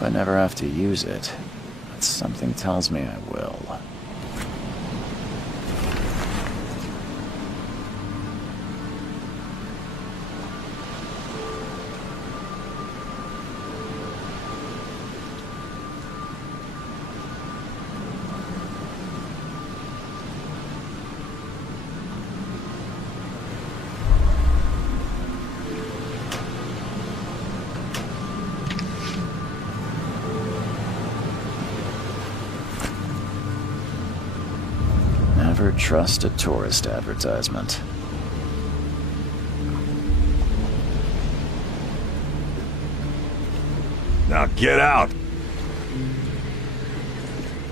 I never have to use it, but something tells me I will. Never trust a tourist advertisement. Now get out!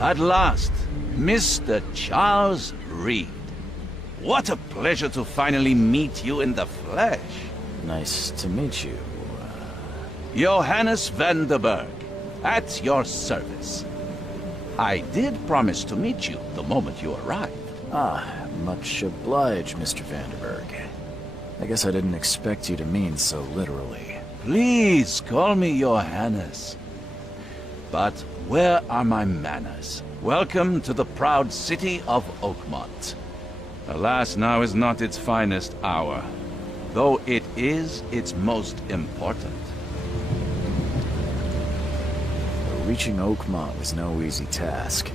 At last, Mr. Charles Reed. What a pleasure to finally meet you in the flesh. Nice to meet you. Johannes van der Berg, at your service. I did promise to meet you the moment you arrived. Ah, much obliged, Mr. Vanderberg. I guess I didn't expect you to mean so literally. Please call me Johannes. But where are my manners? Welcome to the proud city of Oakmont. Alas, now is not its finest hour, though it is its most important. Reaching Oakmont was no easy task.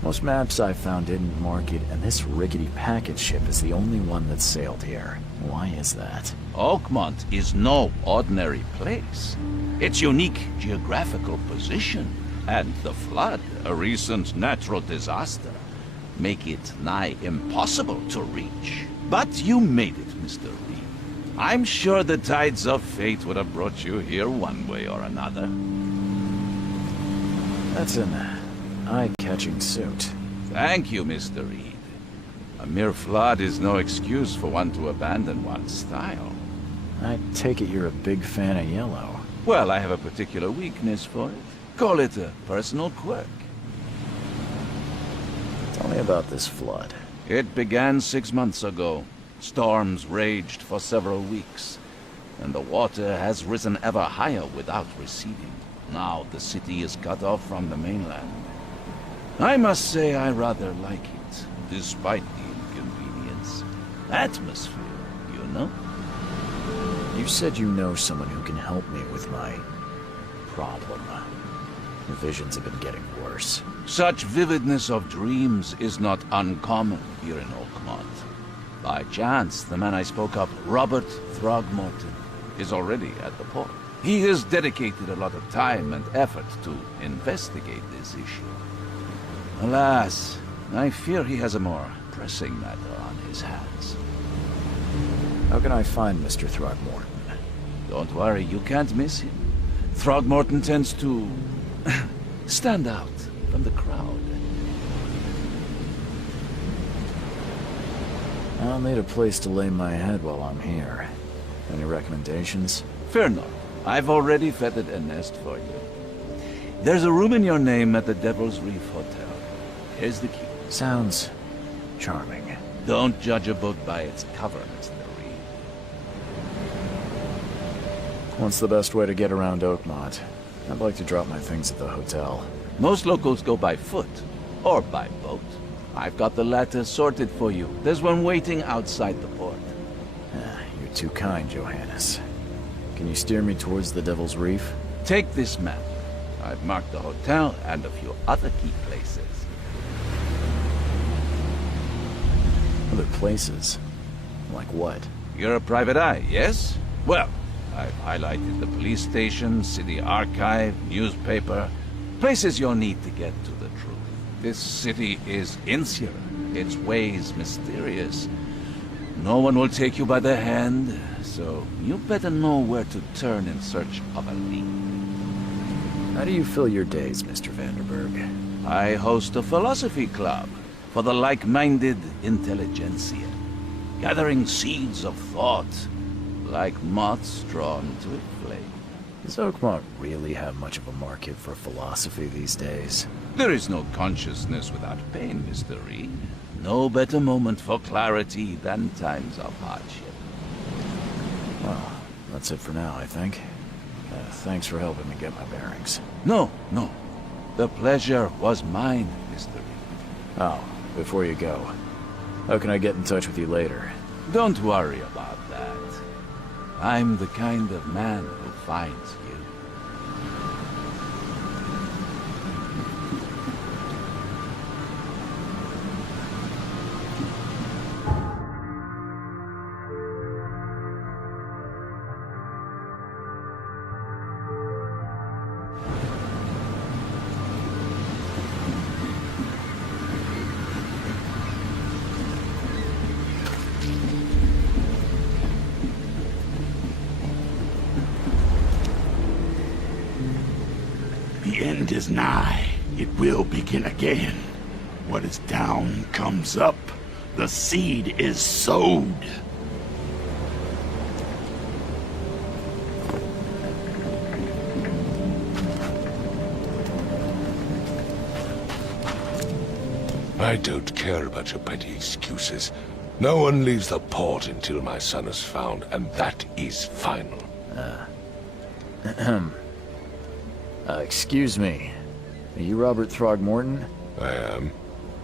Most maps I found didn't mark it, and this rickety packet ship is the only one that sailed here. Why is that? Oakmont is no ordinary place. Its unique geographical position and the flood, a recent natural disaster, make it nigh impossible to reach. But you made it, Mr. Reed. I'm sure the tides of fate would have brought you here one way or another. That's an eye-catching suit. Thank you, Mr. Reed. A mere flood is no excuse for one to abandon one's style. I take it you're a big fan of yellow. Well, I have a particular weakness for it. Call it a personal quirk. Tell me about this flood. It began 6 months ago. Storms raged for several weeks, and the water has risen ever higher without receding. Now the city is cut off from the mainland. I must say I rather like it, despite the inconvenience. Atmosphere, you know? You said you know someone who can help me with my problem. The visions have been getting worse. Such vividness of dreams is not uncommon here in Oakmont. By chance, the man I spoke of, Robert Throgmorton, is already at the port. He has dedicated a lot of time and effort to investigate this issue. Alas, I fear he has a more pressing matter on his hands. How can I find Mr. Throgmorton? Don't worry, you can't miss him. Throgmorton tends to stand out from the crowd. I'll need a place to lay my head while I'm here. Any recommendations? Fear not. I've already feathered a nest for you. There's a room in your name at the Devil's Reef Hotel. Here's the key. Sounds charming. Don't judge a book by its cover, Mr. Reed. What's the best way to get around Oakmont? I'd like to drop my things at the hotel. Most locals go by foot, or by boat. I've got the latter sorted for you. There's one waiting outside the port. You're too kind, Johannes. Can you steer me towards the Devil's Reef? Take this map. I've marked the hotel and a few other key places. Other places? Like what? You're a private eye, yes? Well, I've highlighted the police station, city archive, newspaper, places you'll need to get to the truth. This city is insular, its ways mysterious. No one will take you by the hand, so you better know where to turn in search of a lead. How do you fill your days, Mr. Vanderberg? I host a philosophy club for the like-minded intelligentsia, gathering seeds of thought, like moths drawn to a flame. Does Oakmont really have much of a market for philosophy these days? There is no consciousness without pain, Mr. Reed. No better moment for clarity than times of hardship. Well, that's it for now, I think. Thanks for helping me get my bearings. No. The pleasure was mine, Mr. Reed. Oh, before you go, how can I get in touch with you later? Don't worry about that. I'm the kind of man who finds you. The end is nigh. It will begin again. What is down comes up. The seed is sowed. I don't care about your petty excuses. No one leaves the port until my son is found, and that is final. Excuse me. Are you Robert Throgmorton? I am,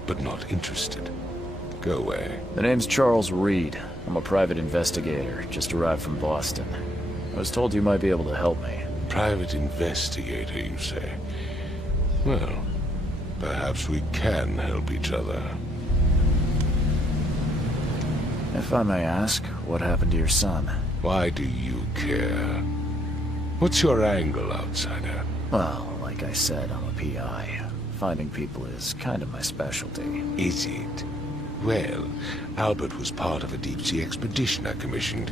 but not interested. Go away. The name's Charles Reed. I'm a private investigator, just arrived from Boston. I was told you might be able to help me. Private investigator, you say? Well, perhaps we can help each other. If I may ask, what happened to your son? Why do you care? What's your angle, outsider? Well, like I said, I'm a PI. Finding people is kind of my specialty. Is it? Well, Albert was part of a deep-sea expedition I commissioned.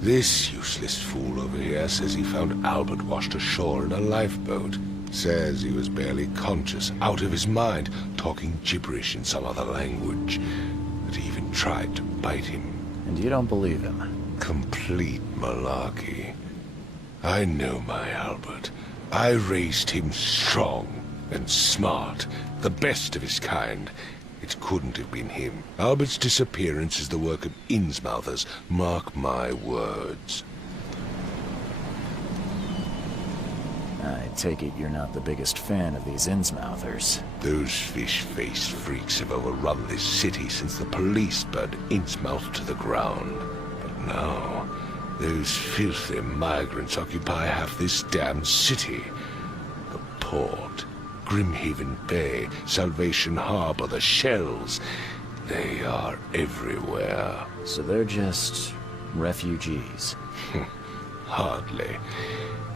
This useless fool over here says he found Albert washed ashore in a lifeboat. Says he was barely conscious, out of his mind, talking gibberish in some other language. That he even tried to bite him. And you don't believe him? Complete malarkey. I know my Albert. I raised him strong and smart, the best of his kind. It couldn't have been him. Albert's disappearance is the work of Innsmouthers, mark my words. I take it you're not the biggest fan of these Innsmouthers. Those fish-faced freaks have overrun this city since the police burned Innsmouth to the ground. But now, those filthy migrants occupy half this damned city. The port, Grimhaven Bay, Salvation Harbor, the shells. They are everywhere. So they're just refugees. Hardly.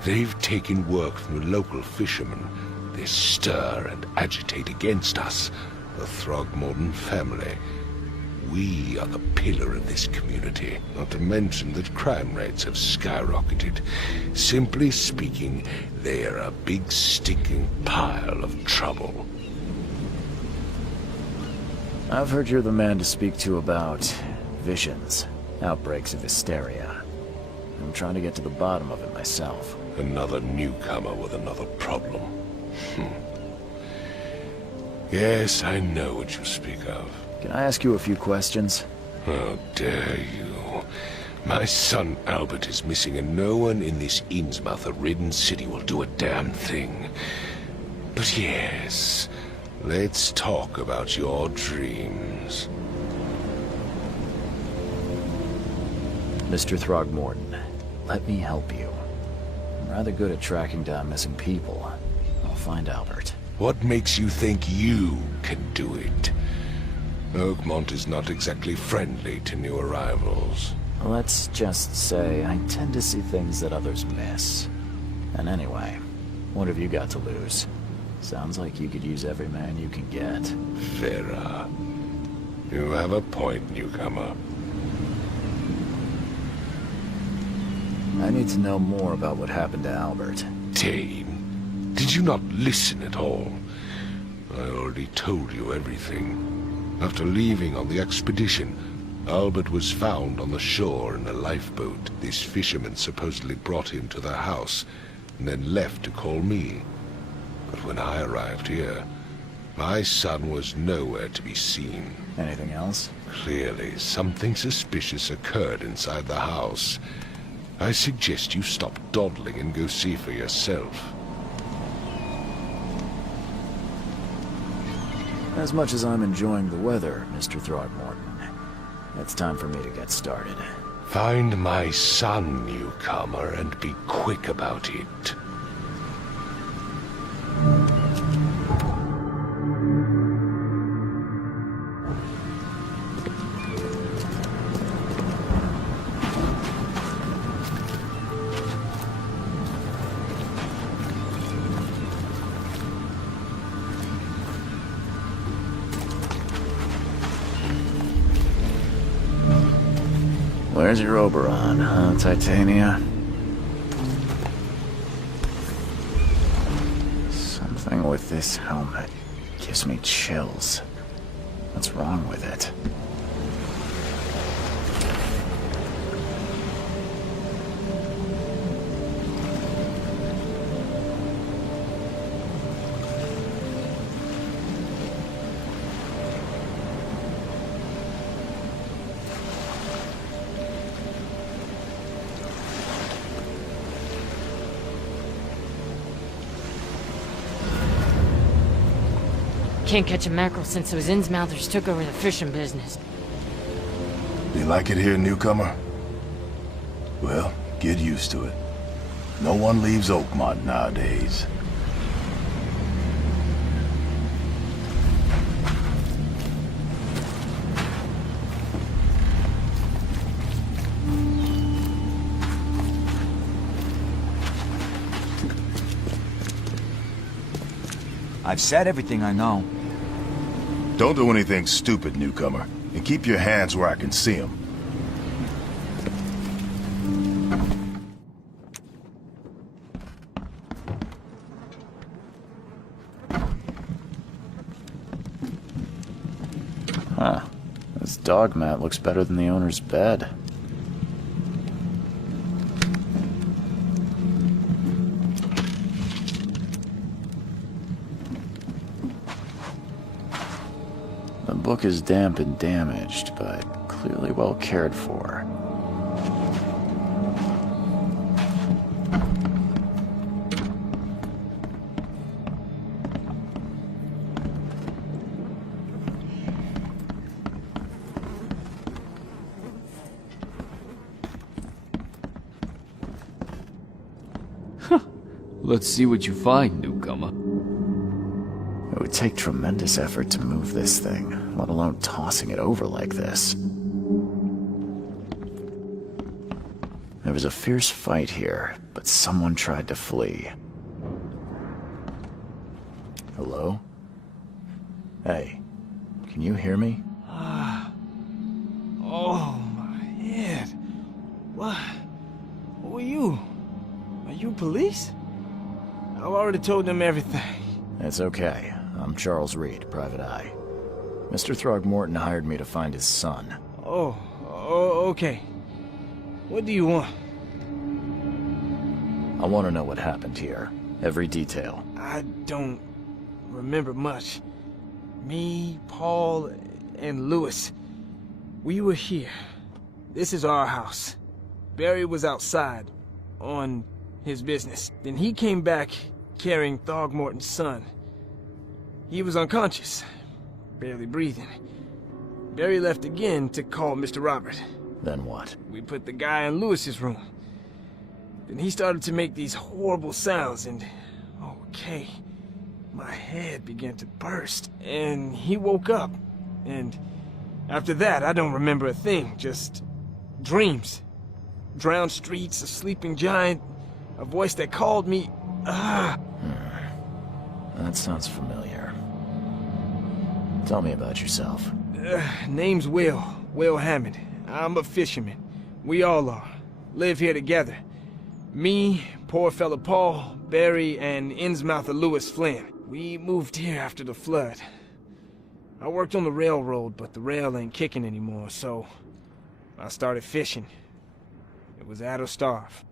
They've taken work from the local fishermen. They stir and agitate against us, the Throgmorton family. We are the pillar of this community, not to mention that crime rates have skyrocketed. Simply speaking, they are a big stinking pile of trouble. I've heard you're the man to speak to about visions, outbreaks of hysteria. I'm trying to get to the bottom of it myself. Another newcomer with another problem. Yes, I know what you speak of. Can I ask you a few questions? How dare you? My son Albert is missing, and no one in this Innsmouth-ridden city will do a damn thing. But yes, let's talk about your dreams. Mr. Throgmorton, let me help you. I'm rather good at tracking down missing people. find Albert. What makes you think you can do it? Oakmont is not exactly friendly to new arrivals. Let's just say I tend to see things that others miss. And anyway, what have you got to lose? Sounds like you could use every man you can get. Vera, you have a point, newcomer. I need to know more about what happened to Albert. Tane, did you not listen at all? I already told you everything. After leaving on the expedition, Albert was found on the shore in a lifeboat. This fisherman supposedly brought him to their house, and then left to call me. But when I arrived here, my son was nowhere to be seen. Anything else? Clearly, something suspicious occurred inside the house. I suggest you stop dawdling and go see for yourself. As much as I'm enjoying the weather, Mr. Throgmorton, it's time for me to get started. Find my son, newcomer, and be quick about it. Where's your Oberon, huh, Titania? Something with this helmet gives me chills. What's wrong with it? Can't catch a mackerel since those Innsmouthers took over the fishing business. You like it here, newcomer? Well, get used to it. No one leaves Oakmont nowadays. I've said everything I know. Don't do anything stupid, newcomer. And keep your hands where I can see them. Huh. This dog mat looks better than the owner's bed. The book is damp and damaged, but clearly well cared for. Let's see what you find, newcomer. It would take tremendous effort to move this thing, let alone tossing it over like this. There was a fierce fight here, but someone tried to flee. Hello? Hey, can you hear me? Oh, my head. What? Who are you? Are you police? I've already told them everything. It's okay. I'm Charles Reed, Private Eye. Mr. Throgmorton hired me to find his son. Oh, okay. What do you want? I want to know what happened here. Every detail. I don't remember much. Me, Paul, and Lewis. We were here. This is our house. Barry was outside, on his business. Then he came back carrying Throgmorton's son. He was unconscious, barely breathing. Barry left again to call Mr. Robert. Then what? We put the guy in Lewis's room. Then he started to make these horrible sounds and... okay. my head began to burst, and he woke up. And after that, I don't remember a thing, just dreams. Drowned streets, a sleeping giant, a voice that called me. That sounds familiar. Tell me about yourself. Name's Will Hammond. I'm a fisherman. We all are. Live here together. Me, poor fella Paul, Barry, and Innsmouther Lewis Flynn. We moved here after the flood. I worked on the railroad, but the rail ain't kicking anymore, so I started fishing. It was at or starve.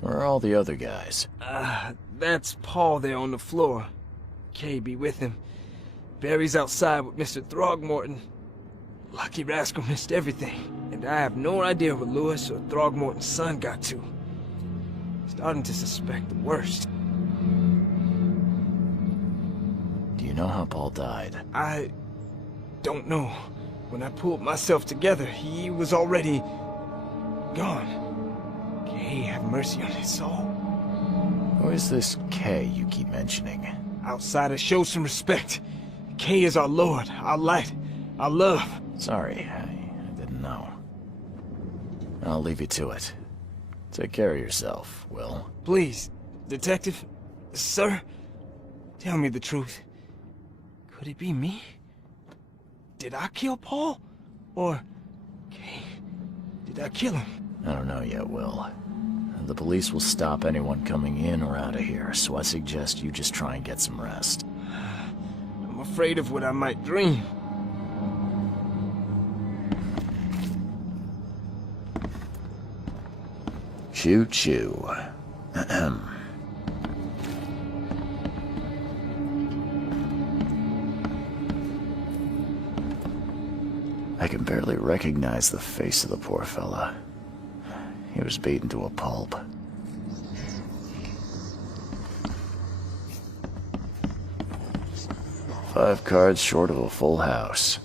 Where are all the other guys? That's Paul there on the floor. Kay be with him. Barry's outside with Mr. Throgmorton. Lucky rascal missed everything, and I have no idea where Lewis or Throgmorton's son got to. Starting to suspect the worst. Do you know how Paul died? I don't know. When I pulled myself together, he was already gone. Kay have mercy on his soul. Who is this K you keep mentioning? Outsiders, show some respect. Kay is our lord, our light, our love. Sorry, I didn't know. I'll leave you to it. Take care of yourself, Will. Please, detective, sir, tell me the truth. Could it be me? Did I kill Paul? Or, Kay, did I kill him? I don't know yet, Will. The police will stop anyone coming in or out of here, so I suggest you just try and get some rest. I'm afraid of what I might dream. Choo-choo. I can barely recognize the face of the poor fella. He was beaten to a pulp. Five cards short of a full house.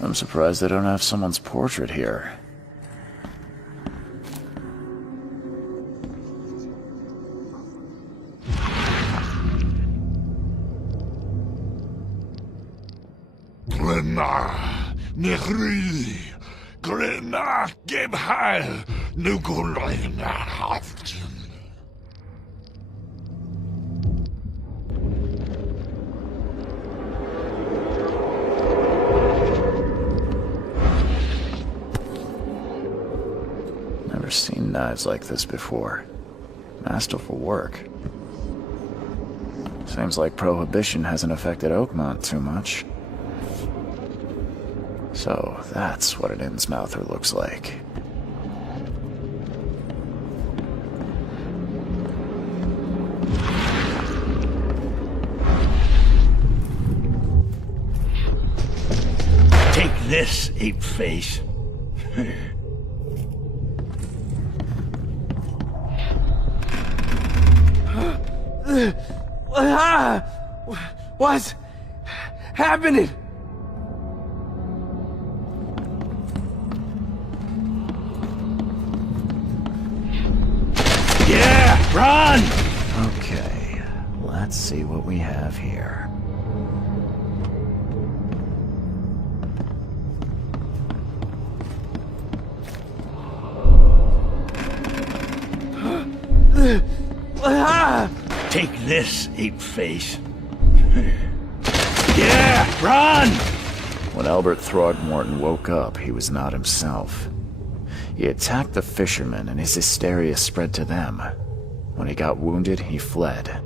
I'm surprised they don't have someone's portrait here. Glenna, Nehri, Glenna, Gebheil, Nugulina, Haftin. Never seen knives like this before. Masterful work. Seems like Prohibition hasn't affected Oakmont too much. So, that's what an Innsmouther looks like. Take this, ape-face. What's happening? Yeah, run! Okay, let's see what we have here. Take this, ape-face. Yeah, run! When Albert Throgmorton woke up, he was not himself. He attacked the fishermen, and his hysteria spread to them. When he got wounded, he fled.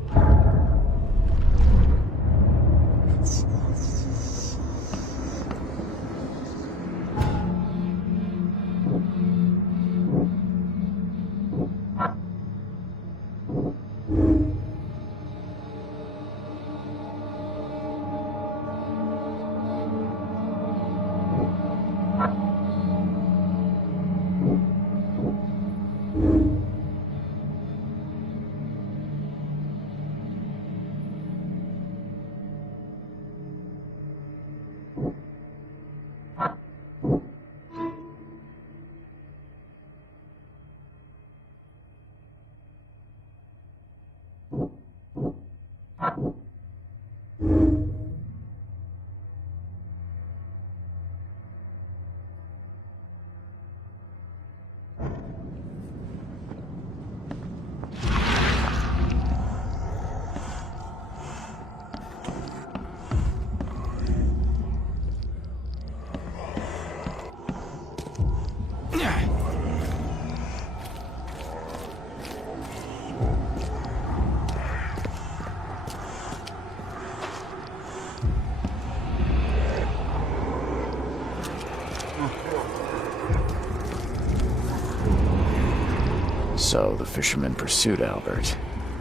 So the fisherman pursued Albert,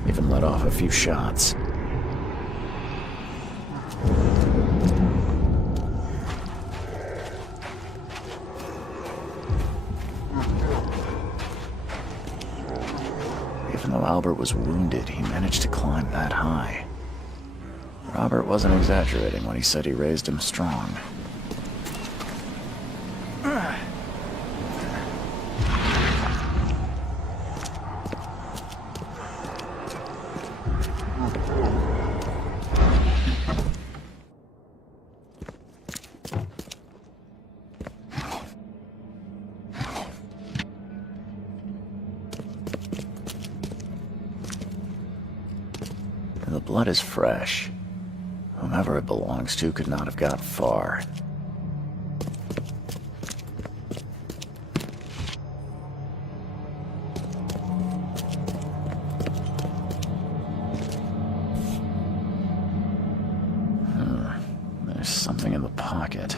even let off a few shots. Even though Albert was wounded, he managed to climb that high. Robert wasn't exaggerating when he said he raised him strong. The blood is fresh. Whomever it belongs to could not have got far. There's something in the pocket.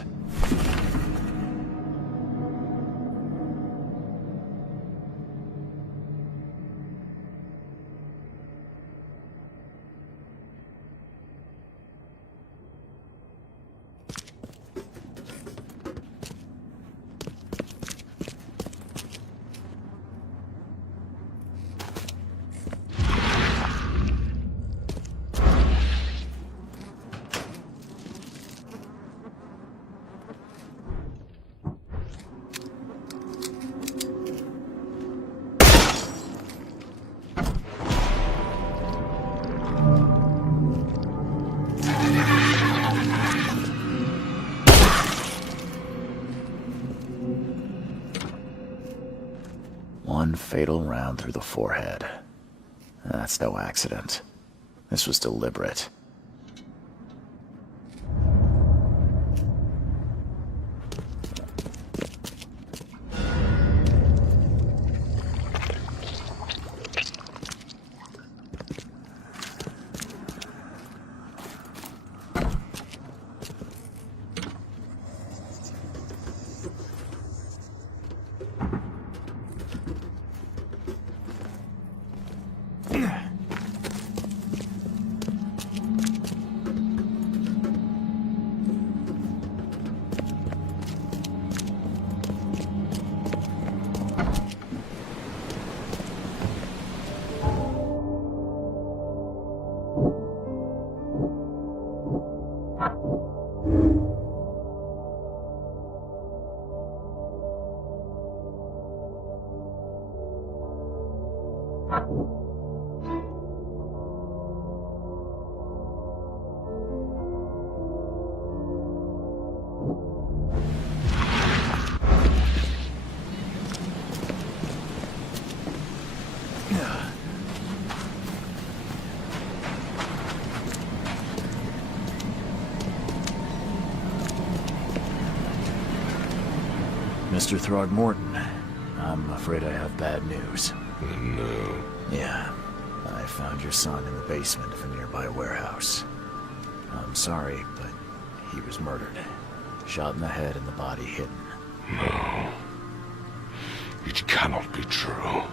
One fatal round through the forehead. That's no accident. This was deliberate. Mr. Throgmorton, I'm afraid I have bad news. No. Yeah, I found your son in the basement of a nearby warehouse. I'm sorry, but he was murdered. Shot in the head and the body hidden. No. It cannot be true.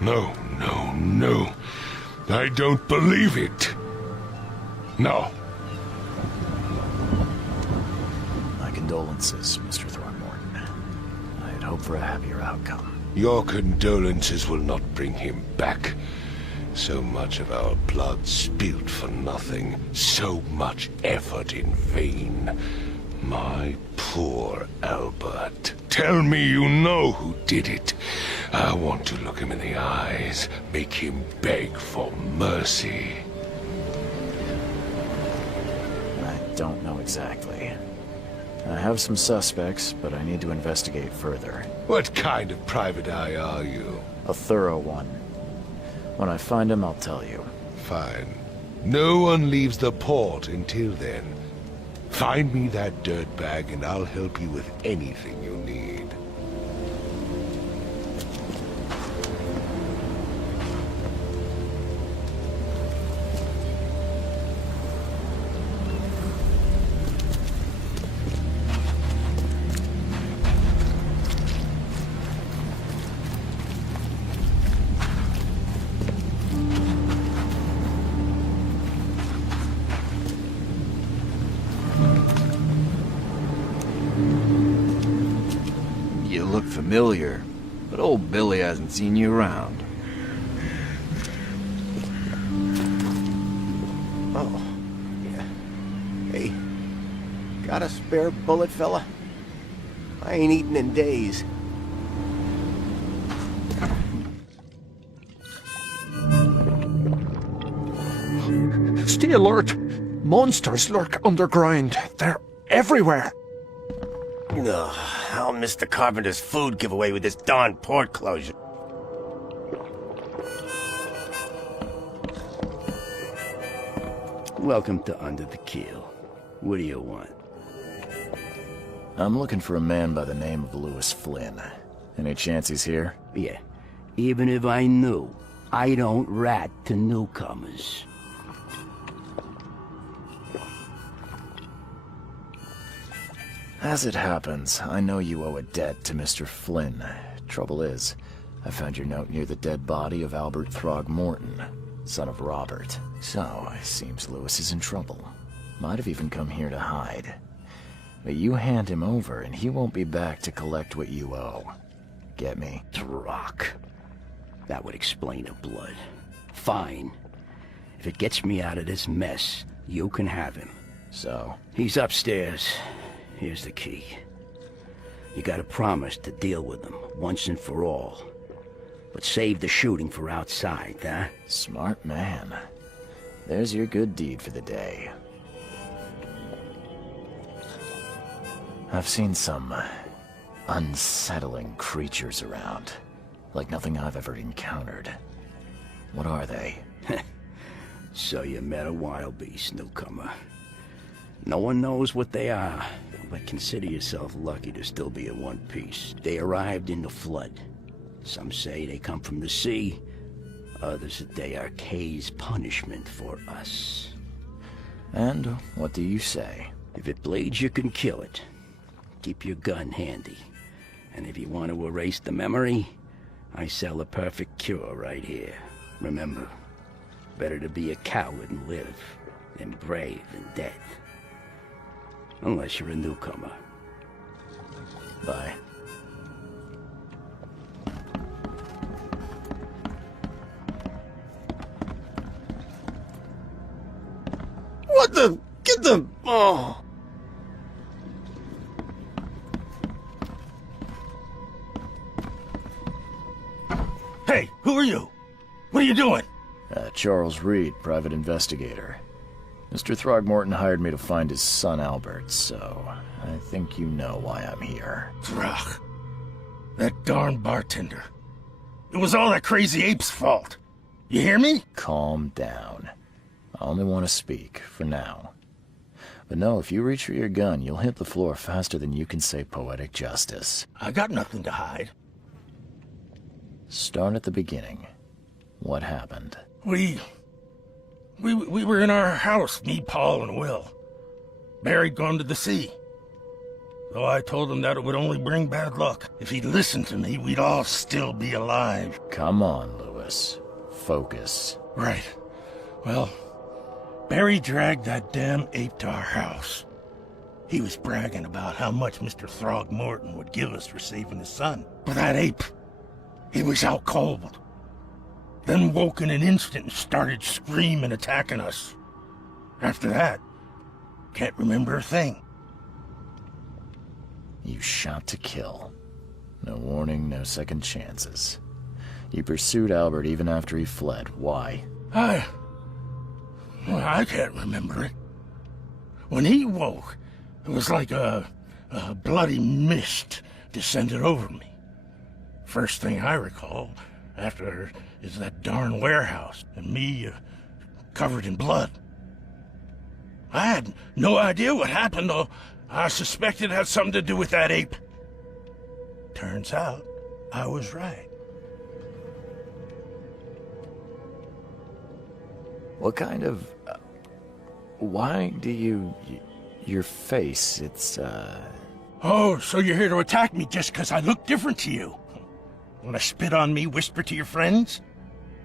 No, no, no. I don't believe it. No. My condolences, Mr. Throgmorton. I'd hope for a happier outcome. Your condolences will not bring him back. So much of our blood spilled for nothing. So much effort in vain. My poor Albert. Tell me you know who did it. I want to look him in the eyes, make him beg for mercy. I don't know exactly. I have some suspects, but I need to investigate further. What kind of private eye are you? A thorough one. When I find him, I'll tell you. Fine. No one leaves the port until then. Find me that dirtbag and I'll help you with anything you need. Familiar, but old Billy hasn't seen you around. Oh. Yeah. Hey, got a spare bullet, fella? I ain't eaten in days. Stay alert. Monsters lurk underground. They're everywhere. Ugh, I'll miss the carpenter's food giveaway with this darn port closure. Welcome to Under the Keel. What do you want? I'm looking for a man by the name of Lewis Flynn. Any chance he's here? Yeah. Even if I knew, I don't rat to newcomers. As it happens, I know you owe a debt to Mr. Flynn. Trouble is, I found your note near the dead body of Albert Throgmorton, son of Robert. So, it seems Lewis is in trouble. Might have even come here to hide. But you hand him over and he won't be back to collect what you owe. Get me? Throck. That would explain the blood. Fine. If it gets me out of this mess, you can have him. So? He's upstairs. Here's the key. You gotta promise to deal with him, once and for all. But save the shooting for outside, huh? Smart man. There's your good deed for the day. I've seen some unsettling creatures around. Like nothing I've ever encountered. What are they? So you met a wild beast, newcomer. No one knows what they are, but consider yourself lucky to still be in one piece. They arrived in the flood. Some say they come from the sea. Others that they are Kay's punishment for us. And what do you say? If it bleeds, you can kill it. Keep your gun handy. And if you want to erase the memory, I sell a perfect cure right here. Remember, better to be a coward and live than brave and dead. Unless you're a newcomer. Bye. What the? Get the... Oh. Hey, who are you? What are you doing? Charles Reed, private investigator. Mr. Throgmorton hired me to find his son Albert, so I think you know why I'm here. Throg. That darn bartender. It was all that crazy ape's fault. You hear me? Calm down. I only want to speak, for now. But no, if you reach for your gun, you'll hit the floor faster than you can say poetic justice. I got nothing to hide. Start at the beginning. What happened? We were in our house, me, Paul, and Will. Barry'd gone to the sea. Though I told him that it would only bring bad luck. If he'd listened to me, we'd all still be alive. Come on, Lewis. Focus. Right. Well, Barry dragged that damn ape to our house. He was bragging about how much Mr. Throgmorton would give us for saving his son. But that ape, he was out cold. Then woke in an instant and started screaming, attacking us. After that, can't remember a thing. You shot to kill. No warning, no second chances. You pursued Albert even after he fled. Why? I can't remember it. When he woke, it was like a bloody mist descended over me. First thing I recall after is that darn warehouse and me covered in blood. I had no idea what happened, though I suspected it had something to do with that ape. Turns out I was right. What kind of... why do you... your face, it's, Oh, so you're here to attack me just because I look different to you? Want to spit on me, whisper to your friends?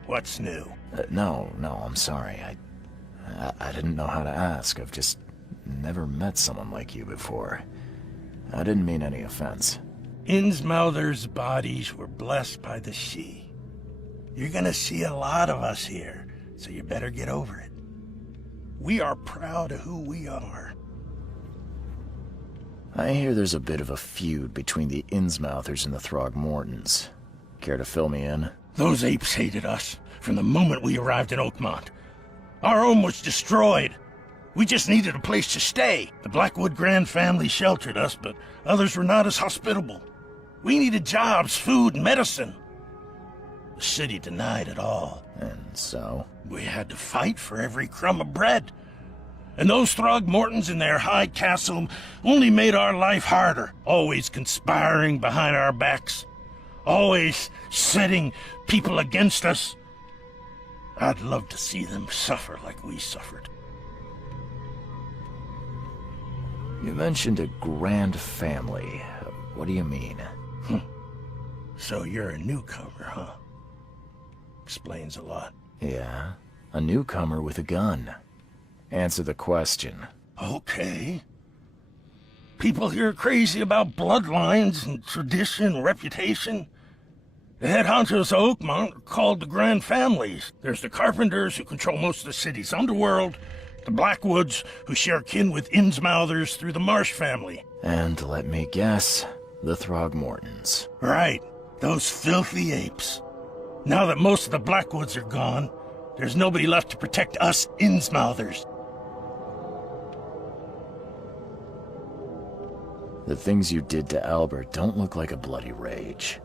What's new? No, I'm sorry. I didn't know how to ask. I've just never met someone like you before. I didn't mean any offense. Innsmouther's bodies were blessed by the sea. You're gonna see a lot of us here, so you better get over it. We are proud of who we are. I hear there's a bit of a feud between the Innsmouthers and the Throgmortons. Care to fill me in? Those apes hated us from the moment we arrived in Oakmont. Our home was destroyed. We just needed a place to stay. The Blackwood Grand family sheltered us, but others were not as hospitable. We needed jobs, food, and medicine. The city denied it all. And so? We had to fight for every crumb of bread. And those Throgmortons in their high castle only made our life harder, always conspiring behind our backs, always setting people against us. I'd love to see them suffer like we suffered. You mentioned a grand family. What do you mean? So you're a newcomer, huh? Explains a lot. Yeah, a newcomer with a gun. Answer the question. Okay. People here are crazy about bloodlines and tradition and reputation. The head honchos of Oakmont are called the Grand Families. There's the Carpenters, who control most of the city's underworld, the Blackwoods, who share kin with Innsmouthers through the Marsh family. And let me guess, the Throgmortons. Right, those filthy apes. Now that most of the Blackwoods are gone, there's nobody left to protect us Innsmouthers. The things you did to Albert don't look like a bloody rage.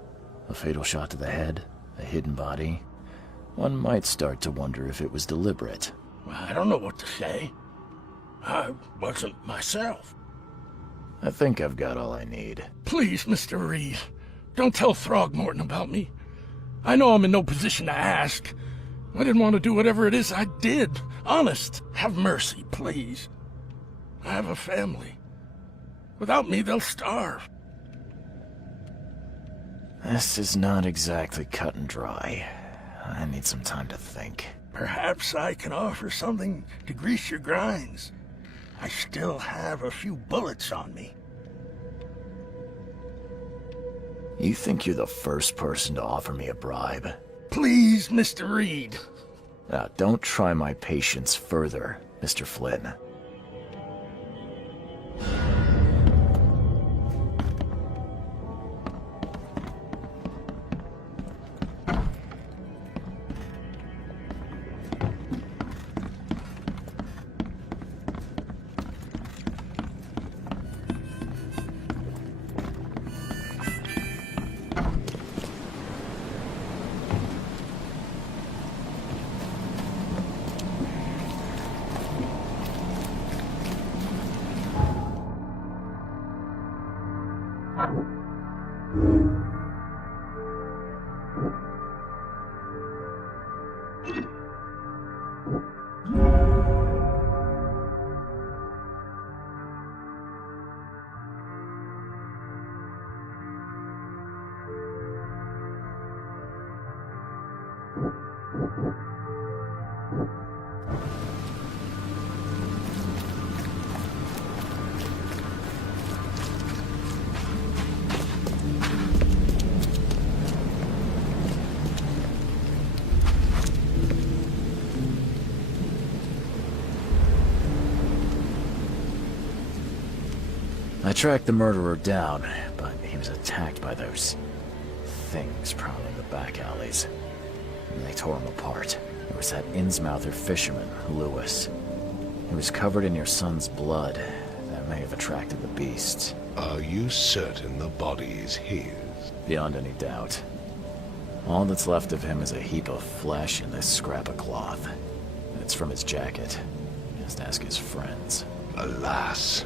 A fatal shot to the head, a hidden body. One might start to wonder if it was deliberate. I don't know what to say. I wasn't myself. I think I've got all I need. Please, Mr. Reed, don't tell Throgmorton about me. I know I'm in no position to ask. I didn't want to do whatever it is I did. Honest, have mercy, please. I have a family. Without me, they'll starve. This is not exactly cut and dry. I need some time to think. Perhaps I can offer something to grease your grinds. I still have a few bullets on me. You think you're the first person to offer me a bribe? Please, Mr. Reed. Now, don't try my patience further, Mr. Flynn. I tracked the murderer down, but he was attacked by those things prowling the back alleys. And they tore him apart. It was that Innsmouther fisherman, Lewis. He was covered in your son's blood. That may have attracted the beasts. Are you certain the body is his? Beyond any doubt. All that's left of him is a heap of flesh and this scrap of cloth. It's from his jacket. Just ask his friends. Alas,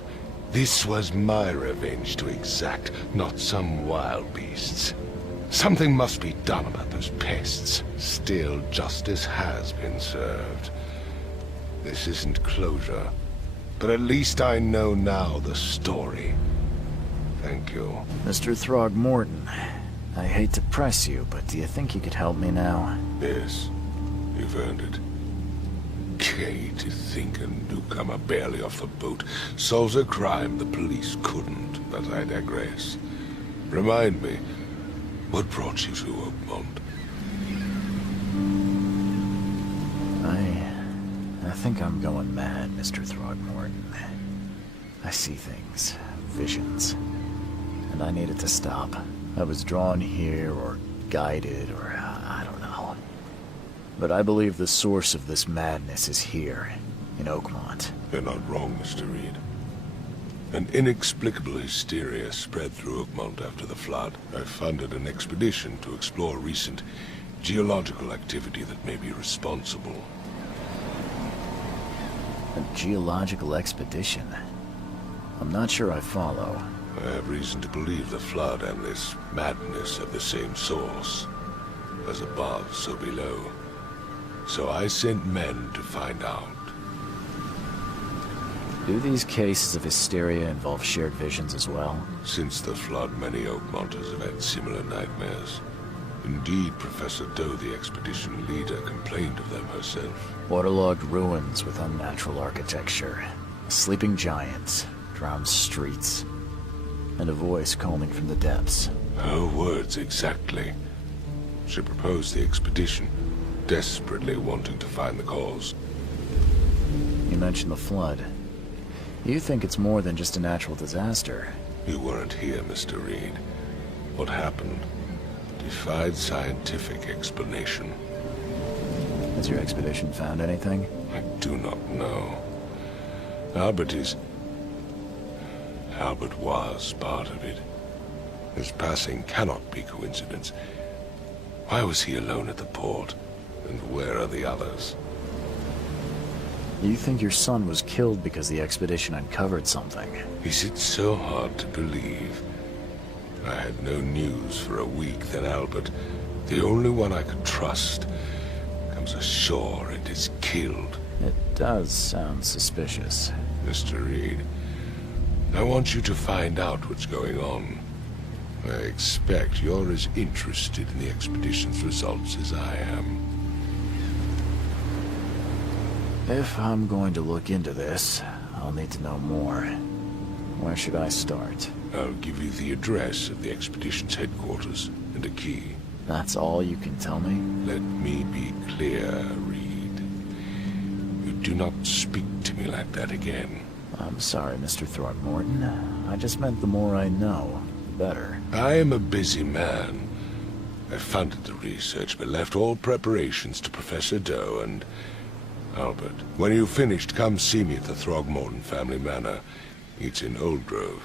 this was my revenge to exact, not some wild beast's. Something must be done about those pests. Still, justice has been served. This isn't closure, but at least I know now the story. Thank you. Mr. Throgmorton, I hate to press you, but do you think you could help me now? Yes, you've earned it. Okay, to think a newcomer barely off the boat solves a crime the police couldn't, but I digress. Remind me, what brought you to Oakmont? I think I'm going mad, Mr. Throgmorton. I see things, visions, and I needed to stop. I was drawn here, or guided, or I don't know. But I believe the source of this madness is here, in Oakmont. You're not wrong, Mr. Reed. An inexplicable hysteria spread through Oakmont after the flood. I funded an expedition to explore recent geological activity that may be responsible. A geological expedition? I'm not sure I follow. I have reason to believe the flood and this madness have the same source. As above, so below. So I sent men to find out. Do these cases of hysteria involve shared visions as well? Since the flood, many Oakmonters have had similar nightmares. Indeed, Professor Doe, the expedition leader, complained of them herself. Waterlogged ruins with unnatural architecture, sleeping giants, drowned streets, and a voice calling from the depths. Her words exactly. She proposed the expedition, desperately wanting to find the cause. You mentioned the flood. You think it's more than just a natural disaster? You weren't here, Mr. Reed. What happened defied scientific explanation. Has your expedition found anything? I do not know. Albert was part of it. His passing cannot be coincidence. Why was he alone at the port? And where are the others? You think your son was killed because the expedition uncovered something? Is it so hard to believe? I had no news for a week, then Albert, the only one I could trust, comes ashore and is killed. It does sound suspicious. Mr. Reed, I want you to find out what's going on. I expect you're as interested in the expedition's results as I am. If I'm going to look into this, I'll need to know more. Where should I start? I'll give you the address of the expedition's headquarters and a key. That's all you can tell me? Let me be clear, Reed. You do not speak to me like that again. I'm sorry, Mr. Throgmorton. I just meant the more I know, the better. I am a busy man. I funded the research, but left all preparations to Professor Doe and Albert. When you've finished, come see me at the Throgmorton family manor. It's in Old Grove.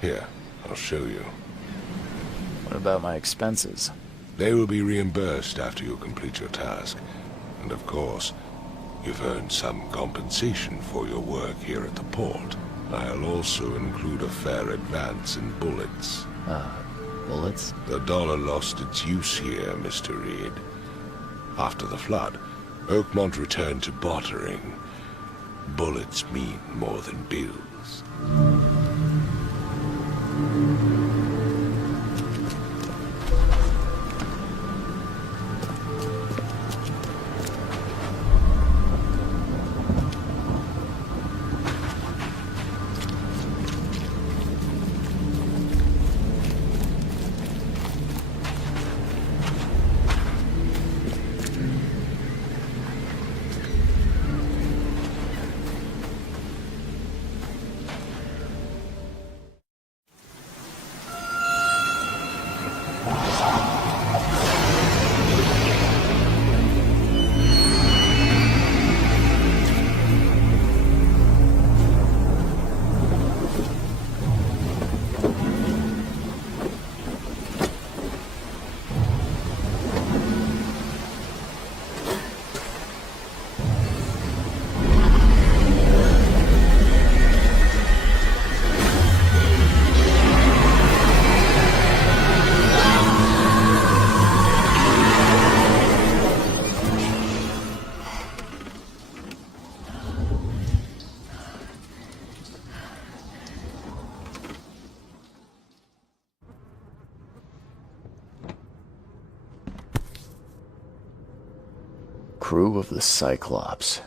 Here, I'll show you. What about my expenses? They will be reimbursed after you complete your task. And of course, you've earned some compensation for your work here at the port. I'll also include a fair advance in bullets. Bullets? The dollar lost its use here, Mr. Reed. After the flood, Oakmont returned to bartering. Bullets mean more than bills. Crew of the Cyclops.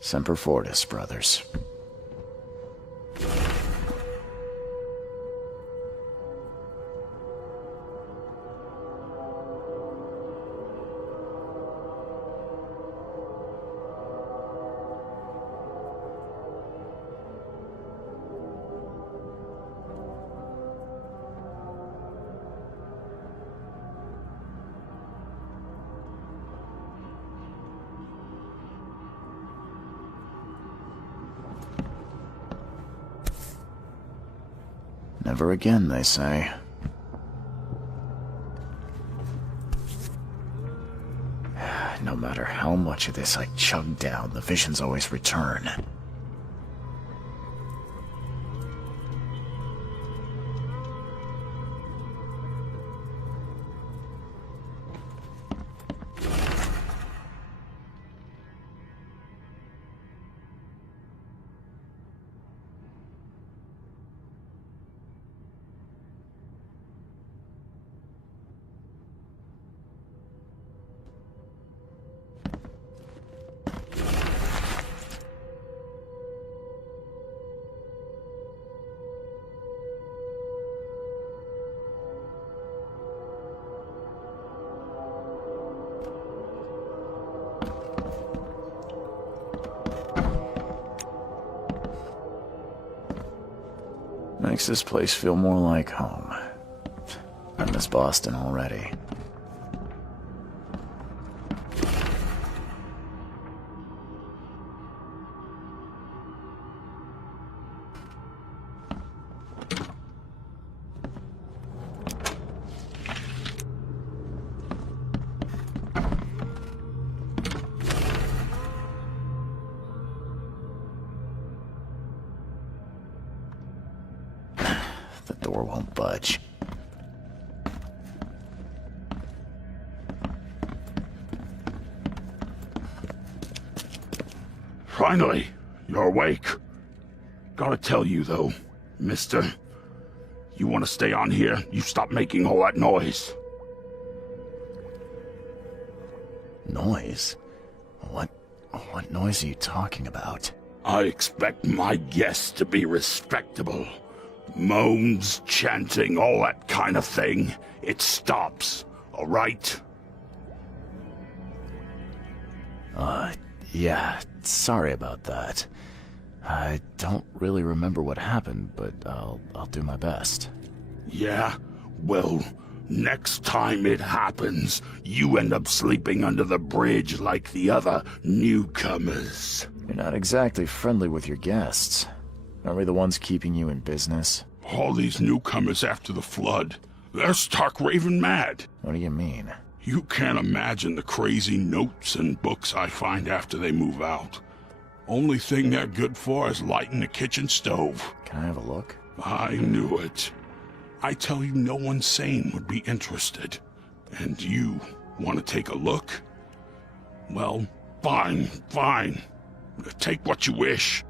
Semper Fortis, brothers. Never again, they say. No matter how much of this I chug down, the visions always return. Makes this place feel more like home. I miss Boston already. The door won't budge. Finally, you're awake. Gotta tell you, though, mister, you want to stay on here, you stop making all that noise. Noise? What noise are you talking about? I expect my guests to be respectable. Moans, chanting, all that kind of thing. It stops, all right? Yeah, sorry about that. I don't really remember what happened, but I'll do my best. Yeah? Well, next time it happens, you end up sleeping under the bridge like the other newcomers. You're not exactly friendly with your guests. Aren't we the ones keeping you in business? All these newcomers after the flood, they're stark raving mad. What do you mean? You can't imagine the crazy notes and books I find after they move out. Only thing they're good for is lighting the kitchen stove. Can I have a look? I knew it. I tell you, no one sane would be interested. And you want to take a look? Well, fine. Take what you wish.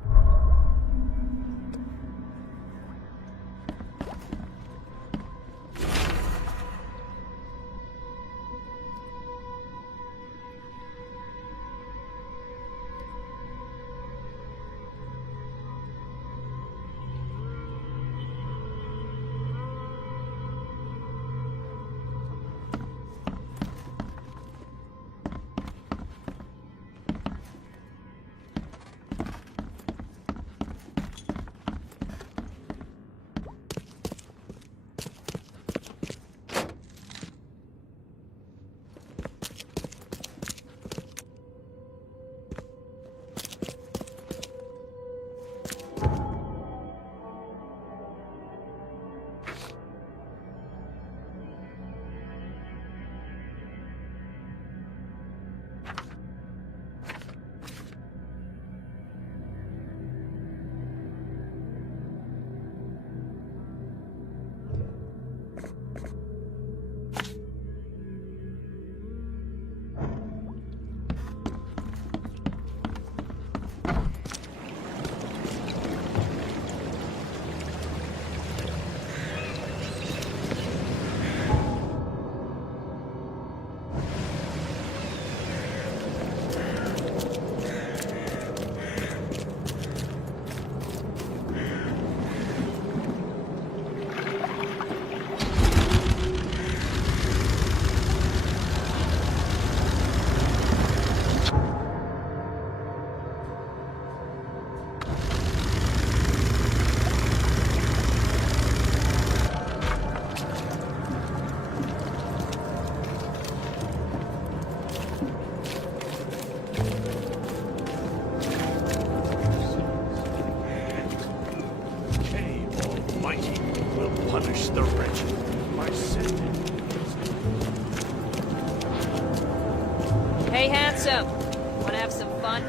So, wanna have some fun?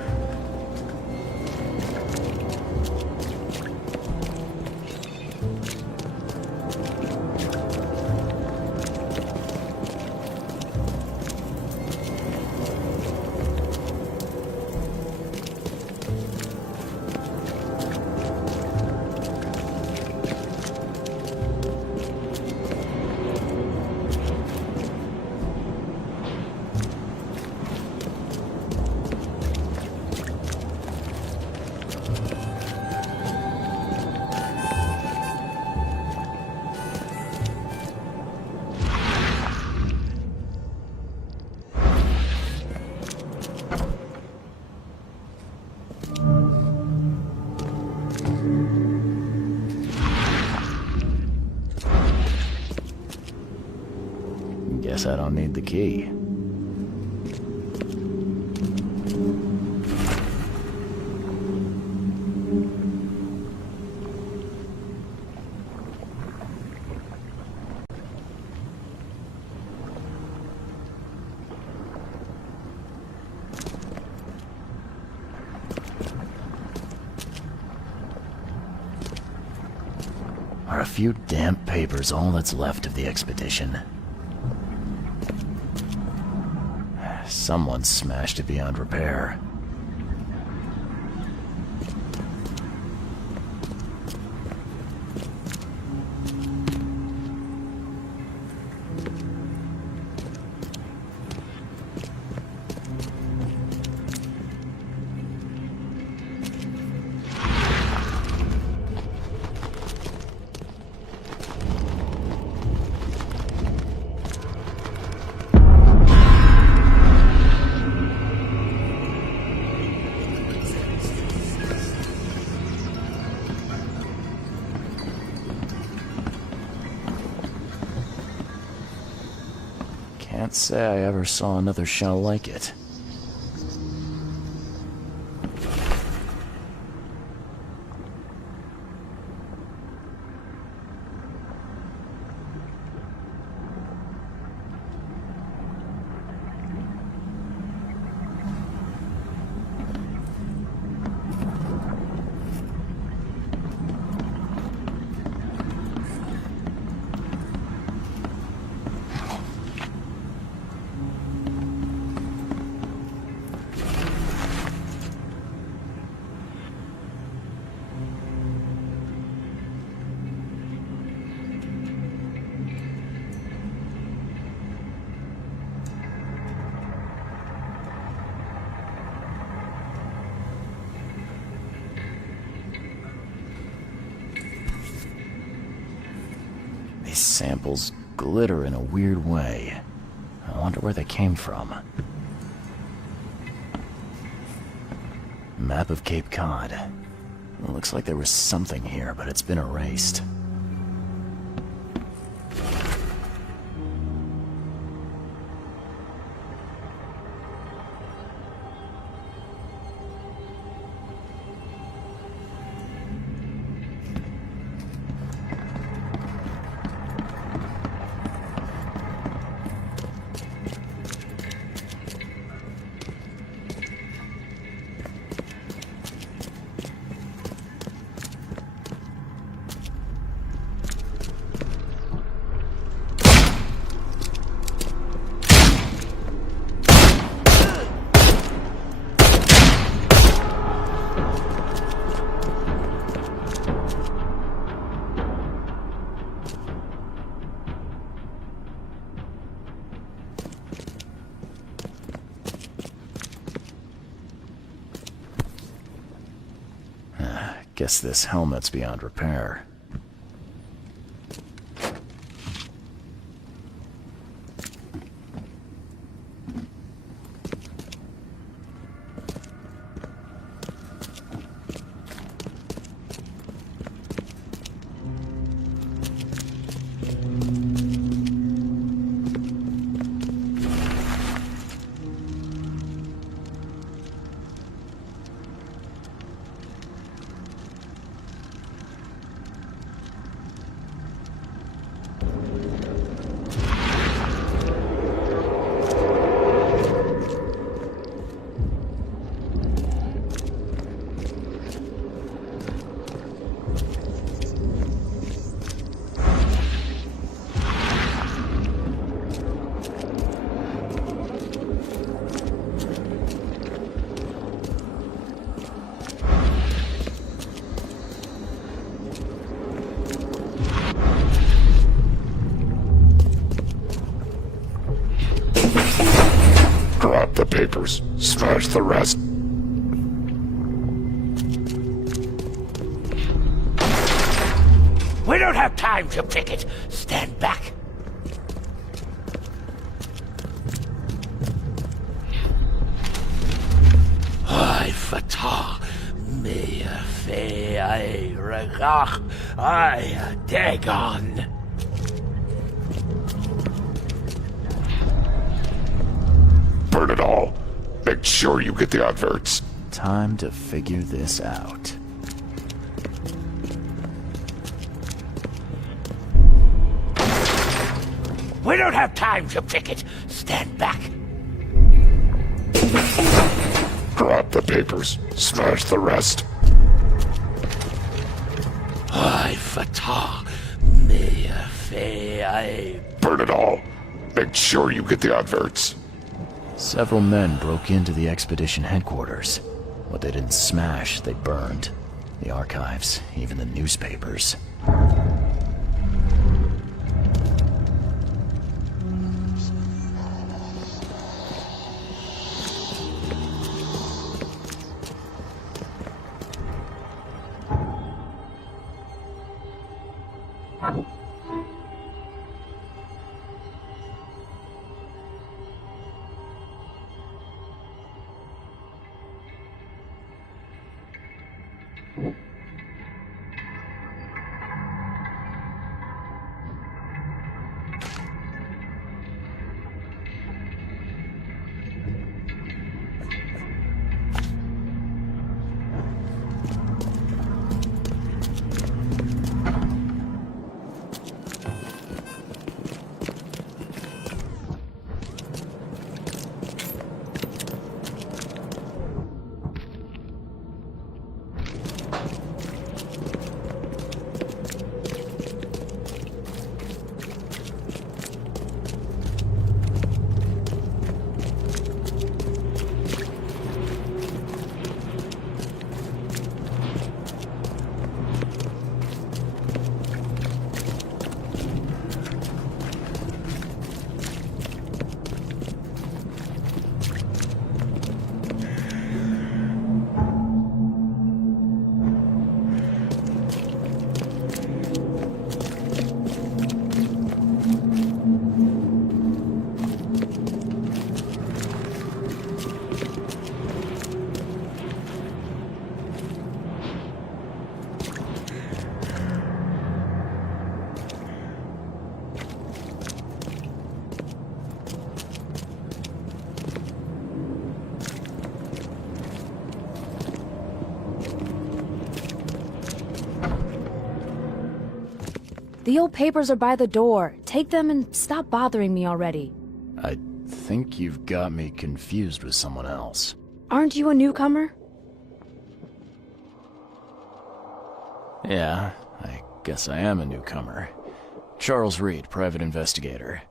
Guess I don't need the key. Are a few damp papers all that's left of the expedition? Someone smashed it beyond repair. Can't say I ever saw another shell like it. These samples glitter in a weird way. I wonder where they came from. Map of Cape Cod. It looks like there was something here, but it's been erased. Guess this helmet's beyond repair. papers. Smash the rest. We don't have time to picket. Stand back. Ai fatah, me fe ai regach, ai dagon. Burn it all. Make sure you get the adverts. Time to figure this out. We don't have time to picket. Stand back. Grab the papers. Smash the rest. Ai fatah, me fe ai. Burn it all. Make sure you get the adverts. Several men broke into the expedition headquarters. What they didn't smash, they burned. The archives, even the newspapers. The old papers are by the door. Take them and stop bothering me already. I think you've got me confused with someone else. Aren't you a newcomer? Yeah, I guess I am a newcomer. Charles Reed, private investigator.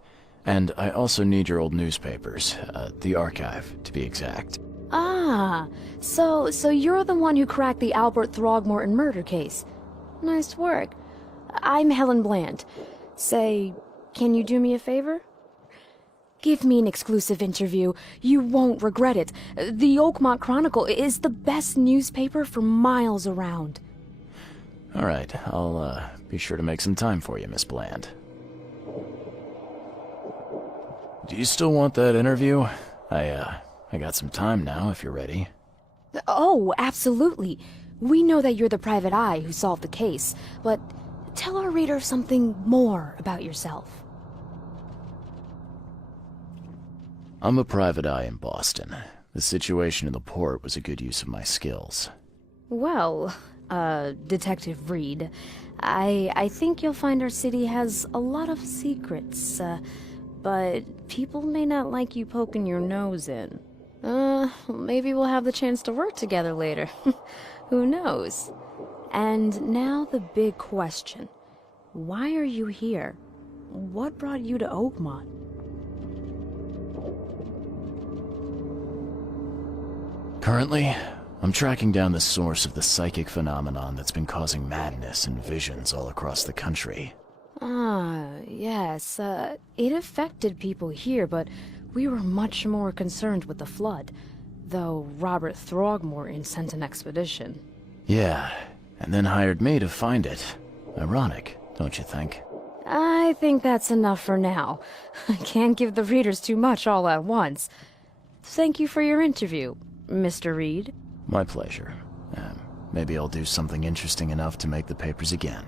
And I also need your old newspapers, the archive, to be exact. Ah, so you're the one who cracked the Albert Throgmorton murder case. Nice work. I'm Helen Bland. Say, can you do me a favor? Give me an exclusive interview. You won't regret it. The Oakmont Chronicle is the best newspaper for miles around. All right, I'll be sure to make some time for you, Miss Bland. Do you still want that interview? I got some time now, if you're ready. Oh, absolutely. We know that you're the private eye who solved the case, but tell our reader something more about yourself. I'm a private eye in Boston. The situation in the port was a good use of my skills. Well, Detective Reed, I think you'll find our city has a lot of secrets, but people may not like you poking your nose in. Maybe we'll have the chance to work together later. Who knows? And now the big question. Why are you here? What brought you to Oakmont? Currently, I'm tracking down the source of the psychic phenomenon that's been causing madness and visions all across the country. Ah, yes, it affected people here, but We were much more concerned with the flood, though Robert Throgmorton sent an expedition. Yeah, and then hired me to find it. Ironic, don't you think? I think that's enough for now. I can't give the readers too much all at once. Thank you for your interview, Mr. Reed. My pleasure. Maybe I'll do something interesting enough to make the papers again.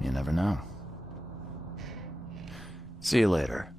You never know. See you later.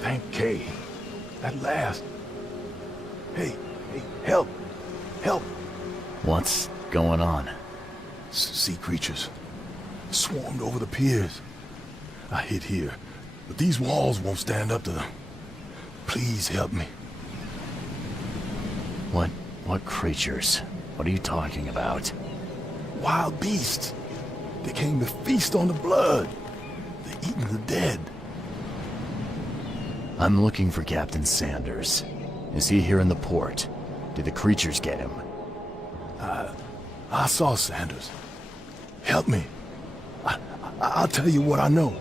Thank Kay. At last. Hey, help. Help. What's going on? Sea creatures. Swarmed over the piers. I hid here, but these walls won't stand up to them. Please help me. What creatures? What are you talking about? Wild beasts. They came to feast on the blood. They're eating the dead. I'm looking for Captain Sanders. Is he here in the port? Did the creatures get him? I saw Sanders. Help me. I'll tell you what I know.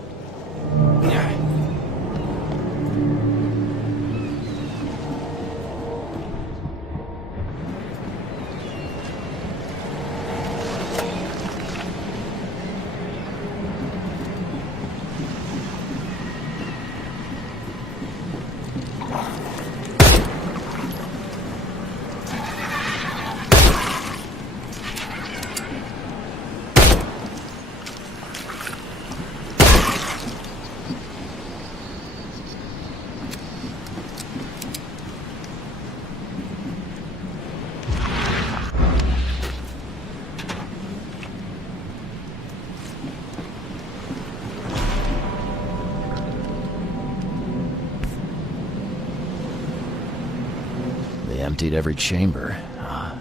Emptied every chamber.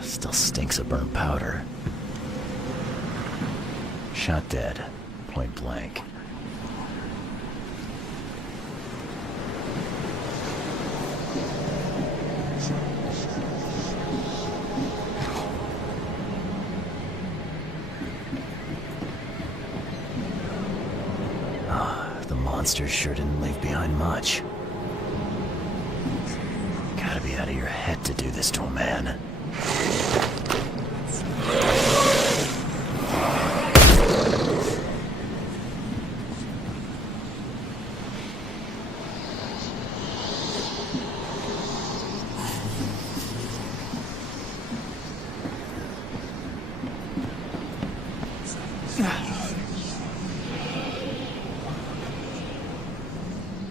Still stinks of burnt powder. Shot dead. Point blank. The monsters sure didn't leave behind much. Gotta be out of your head to do this to a man.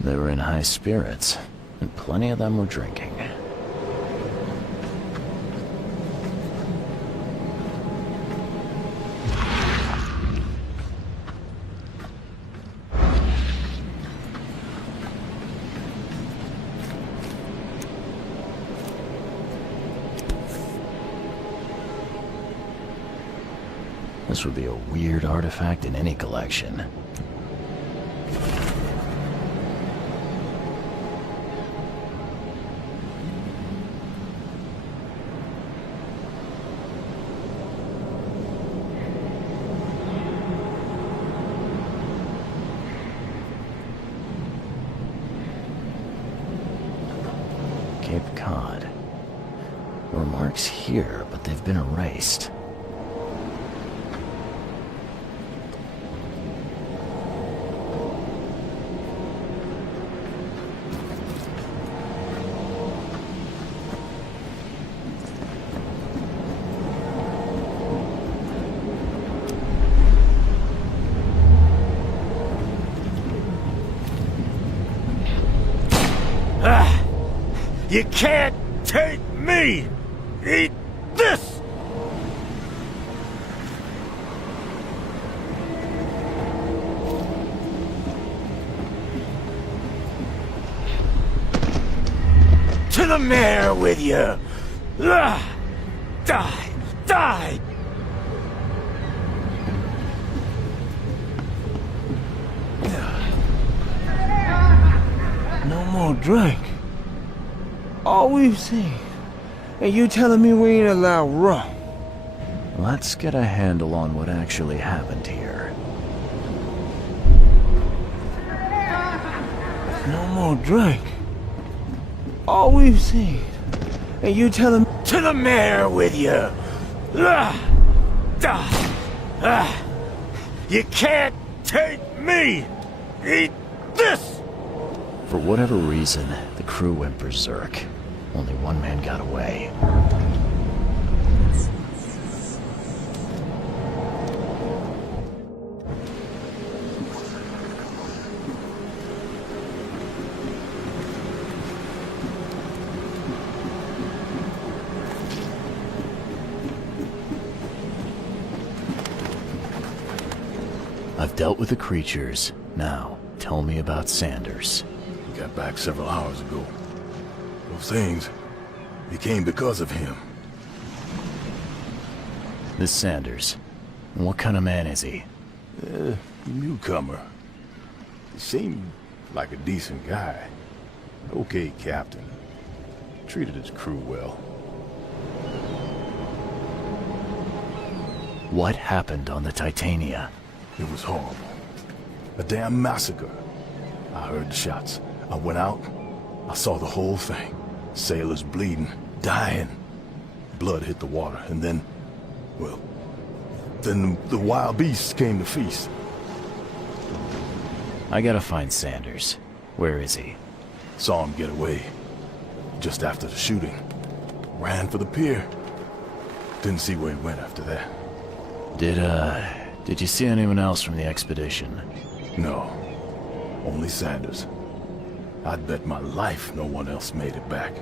They were in high spirits, and plenty of them were drinking. This would be a weird artifact in any collection. Cape Cod. There were marks here, but they've been erased. You can't take me! Eat this! To the mare with you! Die! Die! No more drink. All we've seen. And you telling me we ain't allowed rum? Let's get a handle on what actually happened here. No more drink. All we've seen. And you telling me to the mare with you. You can't take me. Eat this. For whatever reason, the crew went berserk. Only one man got away. I've dealt with the creatures. Now, tell me about Sanders. He got back several hours ago. Those things, he came because of him. This Sanders, what kind of man is he? Newcomer. He seemed like a decent guy. Okay, Captain. Treated his crew well. What happened on the Titania? It was horrible. A damn massacre. I heard the shots. I went out. I saw the whole thing. Sailors bleeding, dying. Blood hit the water, and then, well, then the wild beasts came to feast. I gotta find Sanders. Where is he? Saw him get away. Just after the shooting. Ran for the pier. Didn't see where he went after that. Did you see anyone else from the expedition? No. Only Sanders. I'd bet my life no one else made it back.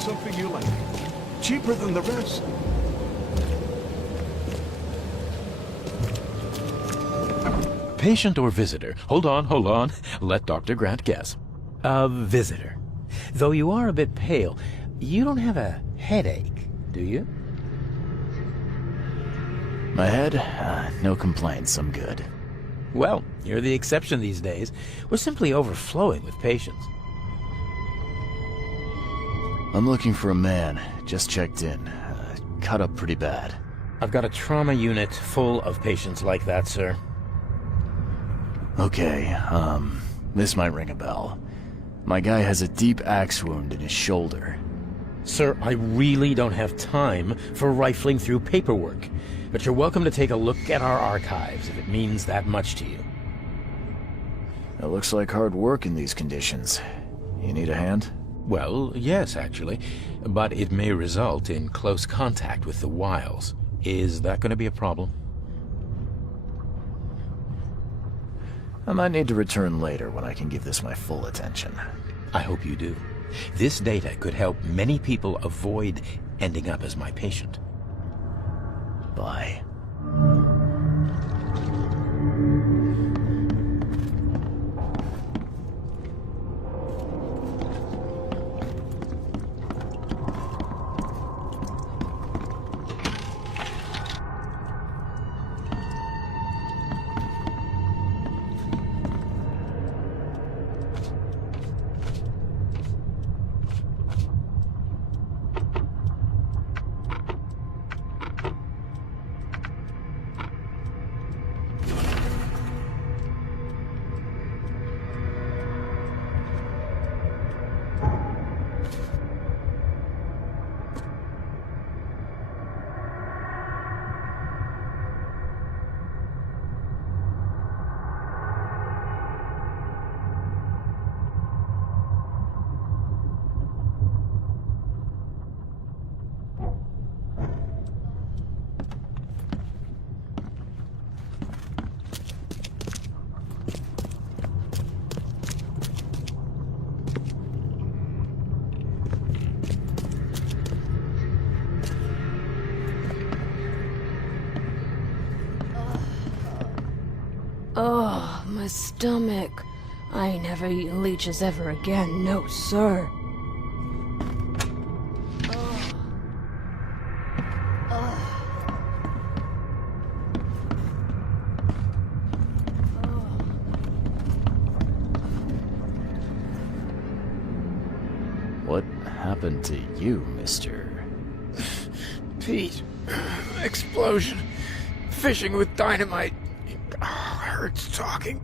Something you like. Cheaper than the rest. Patient or visitor? Hold on. Let Dr. Grant guess. A visitor. Though you are a bit pale, you don't have a headache, do you? My head? No complaints, I'm good. Well, you're the exception these days. We're simply overflowing with patients. I'm looking for a man. Just checked in. Cut up pretty bad. I've got a trauma unit full of patients like that, sir. Okay, this might ring a bell. My guy has a deep axe wound in his shoulder. Sir, I really don't have time for rifling through paperwork, but you're welcome to take a look at our archives if it means that much to you. It looks like hard work in these conditions. You need a hand? Well, yes, actually, but it may result in close contact with the wiles. Is that going to be a problem? I might need to return later when I can give this my full attention. I hope you do. This data could help many people avoid ending up as my patient. Bye. Oh, my stomach. I ain't never eaten leeches ever again, no sir. What happened to you, mister? Pete. Explosion. Fishing with dynamite. Hurts talking.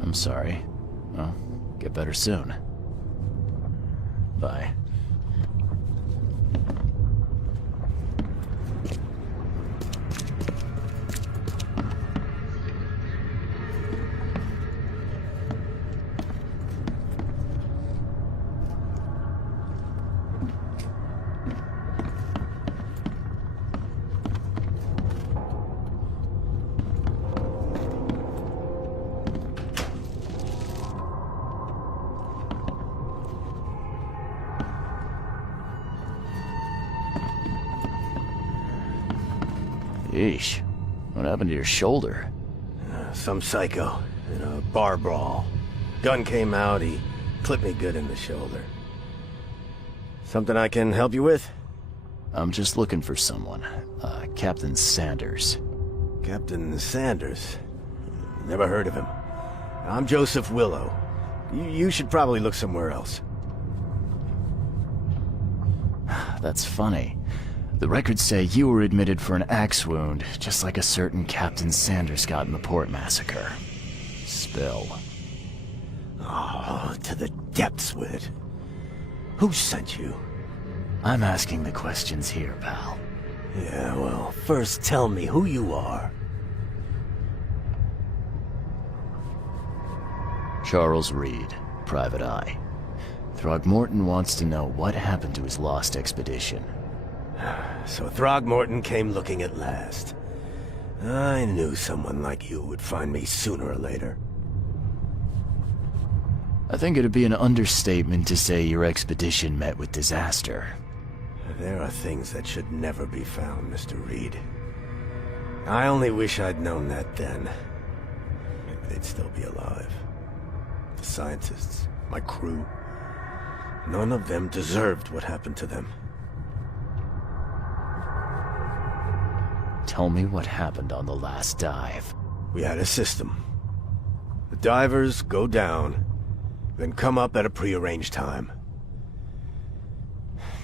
I'm sorry. Well, get better soon. Bye. Yeesh. What happened to your shoulder? Some psycho in a bar brawl. Gun came out, he clipped me good in the shoulder. Something I can help you with? I'm just looking for someone. Captain Sanders. Captain Sanders? Never heard of him. I'm Joseph Willow. You should probably look somewhere else. That's funny. The records say you were admitted for an axe wound, just like a certain Captain Sanders got in the port massacre. Spill. Oh, to the depths with it. Who sent you? I'm asking the questions here, pal. Yeah, well, first tell me who you are. Charles Reed, Private Eye. Throgmorton wants to know what happened to his lost expedition. So Throgmorton came looking at last. I knew someone like you would find me sooner or later. I think it'd be an understatement to say your expedition met with disaster. There are things that should never be found, Mr. Reed. I only wish I'd known that then. Maybe they'd still be alive. The scientists, my crew, none of them deserved what happened to them. Tell me what happened on the last dive. We had a system. The divers go down, then come up at a prearranged time.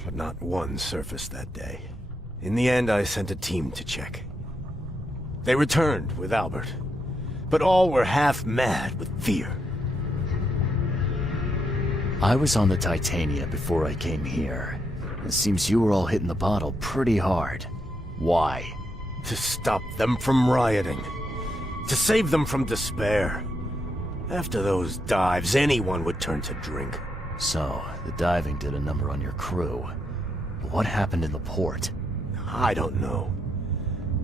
But not one surfaced that day. In the end, I sent a team to check. They returned with Albert, but all were half mad with fear. I was on the Titania before I came here. It seems you were all hitting the bottle pretty hard. Why? To stop them from rioting. To save them from despair. After those dives, anyone would turn to drink. So, the diving did a number on your crew. But what happened in the port? I don't know.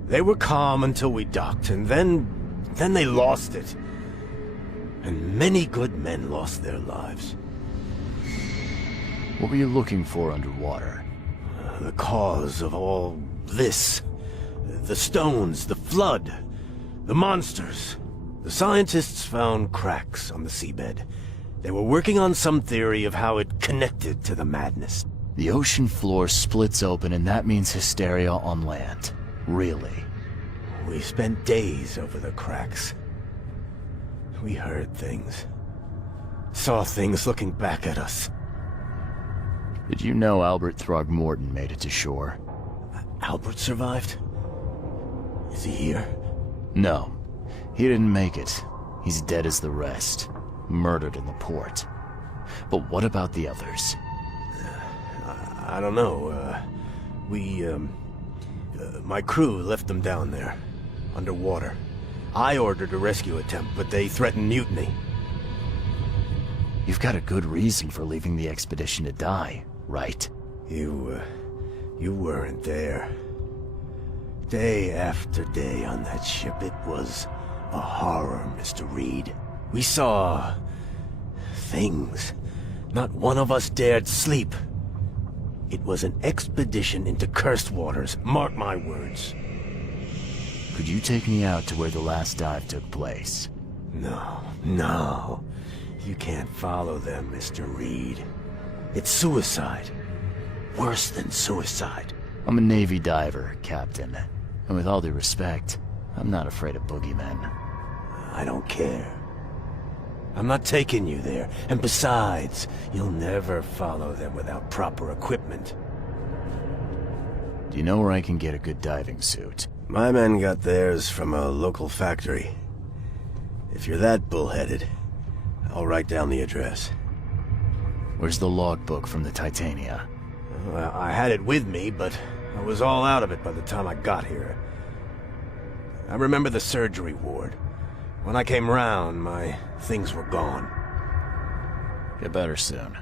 They were calm until we docked, and then they lost it. And many good men lost their lives. What were you looking for underwater? The cause of all this. The stones, the flood, the monsters. The scientists found cracks on the seabed. They were working on some theory of how it connected to the madness. The ocean floor splits open and that means hysteria on land. Really? We spent days over the cracks. We heard things. Saw things looking back at us. Did you know Albert Throgmorton made it to shore? Albert survived? Is he here? No. He didn't make it. He's dead as the rest. Murdered in the port. But what about the others? I don't know. My crew left them down there, underwater. I ordered a rescue attempt, but they threatened mutiny. You've got a good reason for leaving the expedition to die, right? You weren't there. Day after day on that ship, it was a horror, Mr. Reed. We saw things. Not one of us dared sleep. It was an expedition into cursed waters, mark my words. Could you take me out to where the last dive took place? No. You can't follow them, Mr. Reed. It's suicide. Worse than suicide. I'm a Navy diver, Captain. And with all due respect, I'm not afraid of boogeymen. I don't care. I'm not taking you there. And besides, you'll never follow them without proper equipment. Do you know where I can get a good diving suit? My men got theirs from a local factory. If you're that bullheaded, I'll write down the address. Where's the logbook from the Titania? Well, I had it with me, but I was all out of it by the time I got here. I remember the surgery ward. When I came round, my things were gone. Get better soon.